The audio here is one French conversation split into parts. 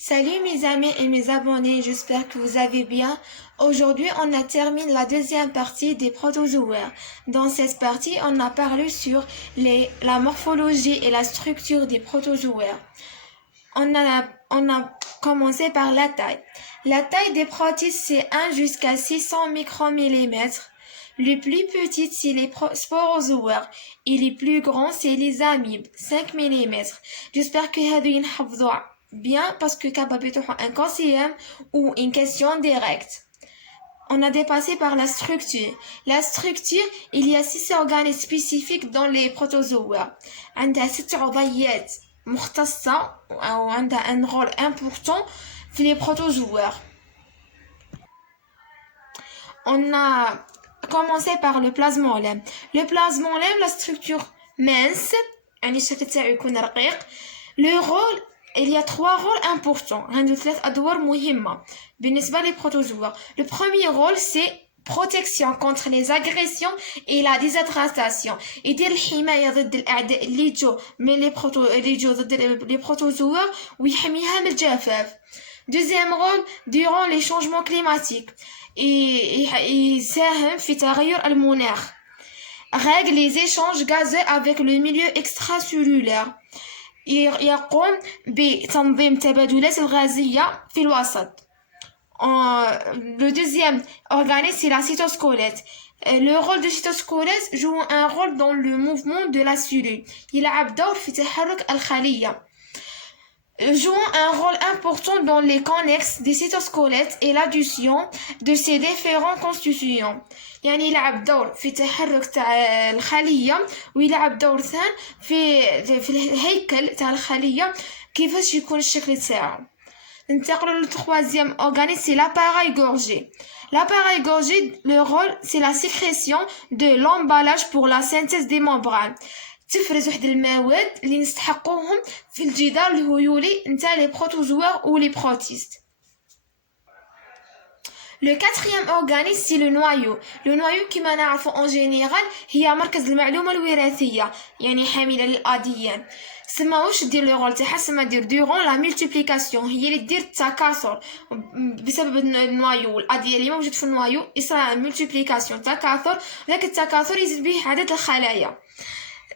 Salut mes amis et mes abonnés, j'espère que vous allez bien. Aujourd'hui, on a terminé la deuxième partie des protozoaires. Dans cette partie, on a parlé sur la morphologie et la structure des protozoaires. On a commencé par la taille. La taille des protistes, c'est 1 jusqu'à 600 micromillimètres. Les plus petites, c'est les sporozoaires. Et les plus grands, c'est les amibes, 5 millimètres. J'espère que هذو ينحفظوا bien parce que capable un conseiller ou une question directe. On a dépassé par la structure. La structure, il y a 6 organes spécifiques dans les protozoaires. عندها 6 عضيات مختصة أو عندها un rôle important في les protozoaires. On a commencé par le plasmolème. Le plasmolème, la structure mince, يعني الشكل تاعو يكون رقيق. Le rôle, il y a 3 rôles importants. عنده 3 أدوار مهمة بالنسبة للبروتوزوا. Le premier rôle, c'est protection contre les agressions et la déshydratation. يدير الحماية ضد الأعداء اللي يجوا من les protozoaires ويحميها من الجفاف. Deuxième rôle, durant les changements climatiques. يساهم في تغير المناخ. Règle les échanges gazeux avec le milieu extracellulaire. يقوم بتنظيم التبادلات الغازية في الوسط. Le deuxième organisme, c'est la cytosquelette. Le rôle du cytosquelette joue un rôle dans le mouvement de la cellule. يلعب دور في تحرك الخلية. Jouant un rôle important dans les connexes des cytosquelettes et l'addition de ces différentes constitutions. يعني يلعب دور في تحرك تاع الخلية ويلعب دور ثاني في الهيكل تاع الخلية كيفاش يكون الشكل تاعو. ننتقلوا للتروازيام organisme, c'est l'appareil gorgé. L'appareil gorgé, le rôle, c'est la sécrétion de l'emballage pour la synthèse des membranes. تفرز واحد المواد اللي نستحقوهم في الجدار الهيولي نتاع لي بروتوزوار ou les protistes. Le quatrième organisme, c'est le noyau. Le noyau كما نعرفه en général هي مركز المعلومة الوراثية يعني حاملة للأديان. سماوش دير لو رول تاعها سما دير durant la multiplication هي اللي دير التكاثر بسبب النوايو الأديان اللي موجود في النوايو يصرى multiplication تكاثر ذاك التكاثر يزيد به عدد الخلايا.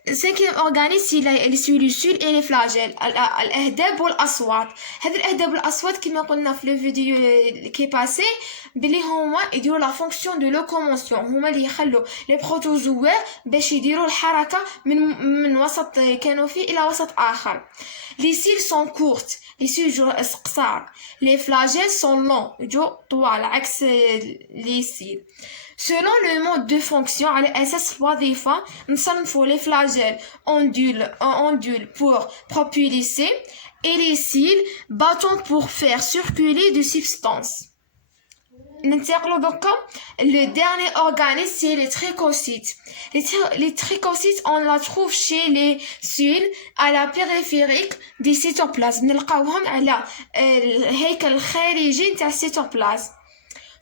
Cinquième organisme, c'est les cellules et les flagelles. الأهداب والأصوات. هذه الأهداب والأصوات كما قلنا في الفيديو اللي passé بلي هما يديروا la fonction de locomotion. هما اللي يخلوا les protozoaires باش يديروا الحركة من وسط كانوا فيه إلى وسط آخر. Les cils sont courtes. Les cils قصار. Les flagelles sont longs. يجوا طوال عكس les cils. Selon le mode de fonction, على أساس الوظيفة نصنفوا les flagelles ondules pour propulser et les cils bâtons pour faire circuler des substances. ننتقلوا دوكا le dernier organisme, c'est les trichocytes. Les trichocytes, on la trouve chez les cellules à la périphérique des cytoplasmes. نلقاوهم على الهيكل الخارجي نتاع السيتوبلازم.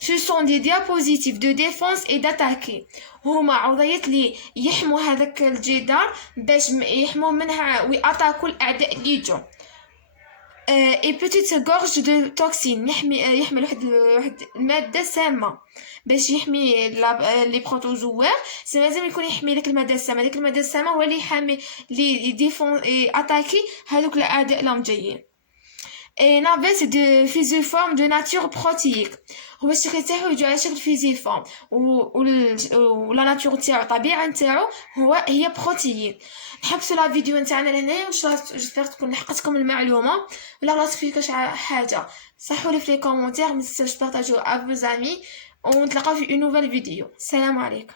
Ce sont des dispositifs de défense et d'attaque. هما عضيات اللي يحموا هذاك الجدار باش يحموا منها ويأتاكوا الأعداء اللي يجوا. Et petite gorge de toxines يحمل واحد المادة سامة باش يحمي لي بروتوزوار. لازم يكون يحمي ديك المادة السامة. ديك المادة السامة هو اللي يحمي لي ديفون أتاكي هذوك الأعداء اللي جايين. Et navet, c'est de fusiforme de nature protéique. هو الشكل تاعو يجي على شكل فيزيفورم ولا ناتور تاعو الطبيعه نتاعو هي بروتيين. نحبسوا لا فيديو نتاعنا لهنا جيسبر تكون لحقتكم المعلومه ولا غلطت فيك شي حاجه صحوا لي في لي كومونتير ما تنساوش بارطاجيو ا فوز امي ونتلاقاو في اون نوفيل فيديو. السلام عليكم.